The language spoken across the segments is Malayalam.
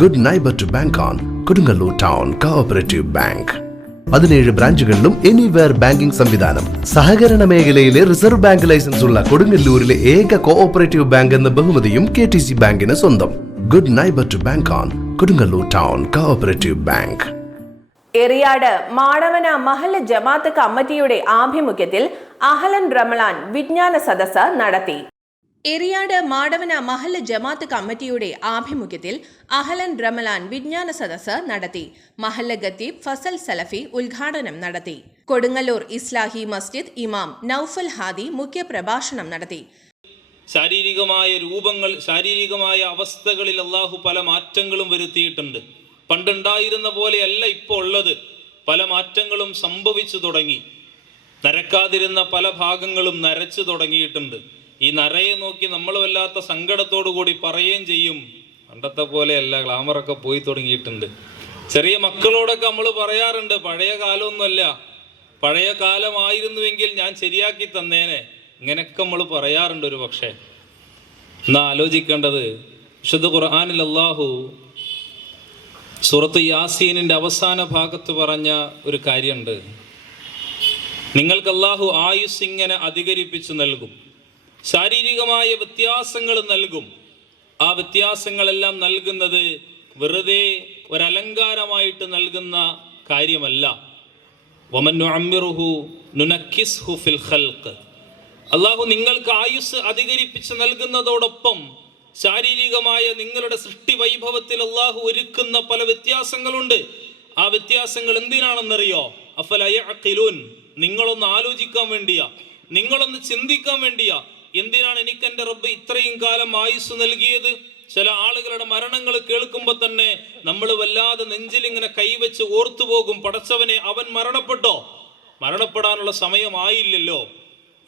Good neighbour to bank on Kodungallur town cooperative bank പതിനേഴ് ബ്രാഞ്ചുകളിലും എനിവെയർ ബാങ്കിംഗ് സംവിധാനം. സഹകരണ മേഖലയിലെ റിസർവ് ബാങ്ക് ലൈസൻസ് ഉള്ള കൊടുങ്ങല്ലൂരിലെ ഏക കോഓപ്പറേറ്റീവ് ബാങ്ക് എന്ന ബഹുമതിയും കെ ടി സി ബാങ്കിന് സ്വന്തം. Good neighbour to bank on Kodungallur town cooperative bank Eriyad Madavana Mahal Jamath കമ്മിറ്റിയുടെ ആഭിമുഖ്യത്തിൽ അഹലൻ റമളാൻ വിജ്ഞാന സദസ്സ് നടത്തി. എറിയാട് മാടവന മഹല്ല് ജമാത്ത് കമ്മിറ്റിയുടെ ആഭിമുഖ്യത്തിൽ അഹലൻ റമലാൻ വിജ്ഞാന സദസ്സ് നടത്തി. മഹല്ല് ഖത്തീബ് ഫസൽ സലഫി ഉദ്ഘാടനം നടത്തി. കൊടുങ്ങല്ലൂർ ഇസ്ലാഹി മസ്ജിദ് ഇമാം നൌഫൽ ഹാദി മുഖ്യ പ്രഭാഷണം നടത്തി. ശാരീരികമായ രൂപങ്ങൾ ശാരീരികമായ അവസ്ഥകളിൽ അള്ളാഹു പല മാറ്റങ്ങളും വരുത്തിയിട്ടുണ്ട്. പണ്ടുണ്ടായിരുന്ന പോലെയല്ല ഇപ്പോൾ ഉള്ളത്. പല മാറ്റങ്ങളും സംഭവിച്ചു തുടങ്ങി. നരക്കാതിരുന്ന പല ഭാഗങ്ങളും നരച്ചു തുടങ്ങിയിട്ടുണ്ട്. ഈ നരയെ നോക്കി നമ്മൾ വല്ലാത്ത സങ്കടത്തോടു കൂടി പറയുകയും ചെയ്യും. പണ്ടത്തെ പോലെയല്ല ഗ്ലാമറൊക്കെ പോയി തുടങ്ങിയിട്ടുണ്ട്. ചെറിയ മക്കളോടൊക്കെ നമ്മൾ പറയാറുണ്ട് പഴയ കാലമൊന്നുമല്ല. പഴയ കാലമായിരുന്നുവെങ്കിൽ ഞാൻ ശരിയാക്കി തന്നേനെ. ഇങ്ങനെയൊക്കെ നമ്മൾ പറയാറുണ്ട് ഒരു പക്ഷേ. എന്നാ ആലോചിക്കേണ്ടത് വിശുദ്ധ ഖുർആാനിൽ അള്ളാഹു സുറത്ത് യാസീനിന്റെ അവസാന ഭാഗത്ത് പറഞ്ഞ ഒരു കാര്യമുണ്ട്. നിങ്ങൾക്ക് അള്ളാഹു ആയുസ് ഇങ്ങനെ അധികരിപ്പിച്ചു നൽകും. ശാരീരികമായ വ്യത്യാസങ്ങൾ നൽകും. ആ വ്യത്യാസങ്ങളെല്ലാം നൽകുന്നത് വെറുതെ ഒരലങ്കാരമായിട്ട് നൽകുന്ന കാര്യമല്ല. അള്ളാഹു നിങ്ങൾക്ക് ആയുസ് അധികരിപ്പിച്ച് നൽകുന്നതോടൊപ്പം ശാരീരികമായ നിങ്ങളുടെ സൃഷ്ടി വൈഭവത്തിൽ അള്ളാഹു ഒരുക്കുന്ന പല വ്യത്യാസങ്ങളുണ്ട്. ആ വ്യത്യാസങ്ങൾ എന്തിനാണെന്നറിയോ? അഫലൂൻ നിങ്ങളൊന്ന് ആലോചിക്കാൻ വേണ്ടിയാ. നിങ്ങളൊന്ന് ചിന്തിക്കാൻ വേണ്ടിയാ. എന്തിനാണ് എനിക്ക് എന്റെ റബ്ബ് ഇത്രയും കാലം ആയുസ് നൽകിയത്? ചില ആളുകളുടെ മരണങ്ങൾ കേൾക്കുമ്പോൾ തന്നെ നമ്മൾ വല്ലാതെ നെഞ്ചിലിങ്ങനെ കൈവച്ച് ഓർത്തുപോകും പടച്ചവനെ അവൻ മരണപ്പെട്ടോ? മരണപ്പെടാനുള്ള സമയമായില്ലല്ലോ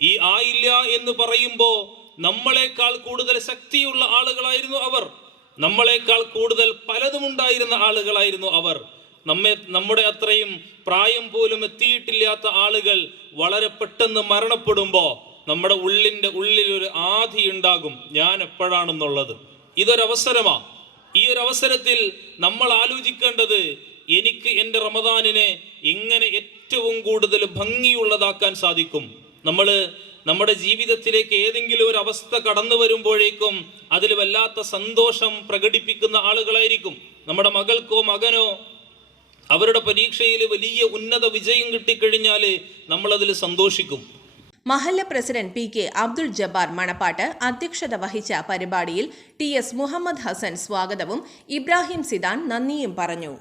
ഈ ആയില്ല എന്ന് പറയുമ്പോൾ നമ്മളെക്കാൾ കൂടുതൽ ശക്തിയുള്ള ആളുകളായിരുന്നു അവർ. നമ്മളെക്കാൾ കൂടുതൽ പലതും ഉണ്ടായിരുന്ന ആളുകളായിരുന്നു അവർ. നമ്മെ നമ്മുടെ അത്രയും പ്രായം പോലും എത്തിയിട്ടില്ലാത്ത ആളുകൾ വളരെ പെട്ടെന്ന് മരണപ്പെടുമ്പോ നമ്മുടെ ഉള്ളിന്റെ ഉള്ളിൽ ഒരു ആധി ഉണ്ടാകും ഞാൻ എപ്പോഴാണെന്നുള്ളത്. ഇതൊരവസരമാ. ഈ ഒരു അവസരത്തിൽ നമ്മൾ ആലോചിക്കേണ്ടത് എനിക്ക് എന്റെ റമദാനിനെ എങ്ങനെ ഏറ്റവും കൂടുതൽ ഭംഗിയുള്ളതാക്കാൻ സാധിക്കും. നമ്മൾ നമ്മുടെ ജീവിതത്തിലേക്ക് ഏതെങ്കിലും ഒരു അവസ്ഥ കടന്നു വരുമ്പോഴേക്കും അതിൽ വല്ലാത്ത സന്തോഷം പ്രകടിപ്പിക്കുന്ന ആളുകളായിരിക്കും. നമ്മുടെ മകൾക്കോ മകനോ അവരുടെ പരീക്ഷയിൽ വലിയ ഉന്നത വിജയം കിട്ടിക്കഴിഞ്ഞാൽ നമ്മളതിൽ സന്തോഷിക്കും. മഹല്ല president P K Abdul Jabbar Manappat അധ്യക്ഷത വഹിച്ച പരിപാടിയിൽ ടി എസ് മുഹമ്മദ് ഹസൻ സ്വാഗതവും ഇബ്രാഹിം സിദാൻ നന്ദിയും പറഞ്ഞു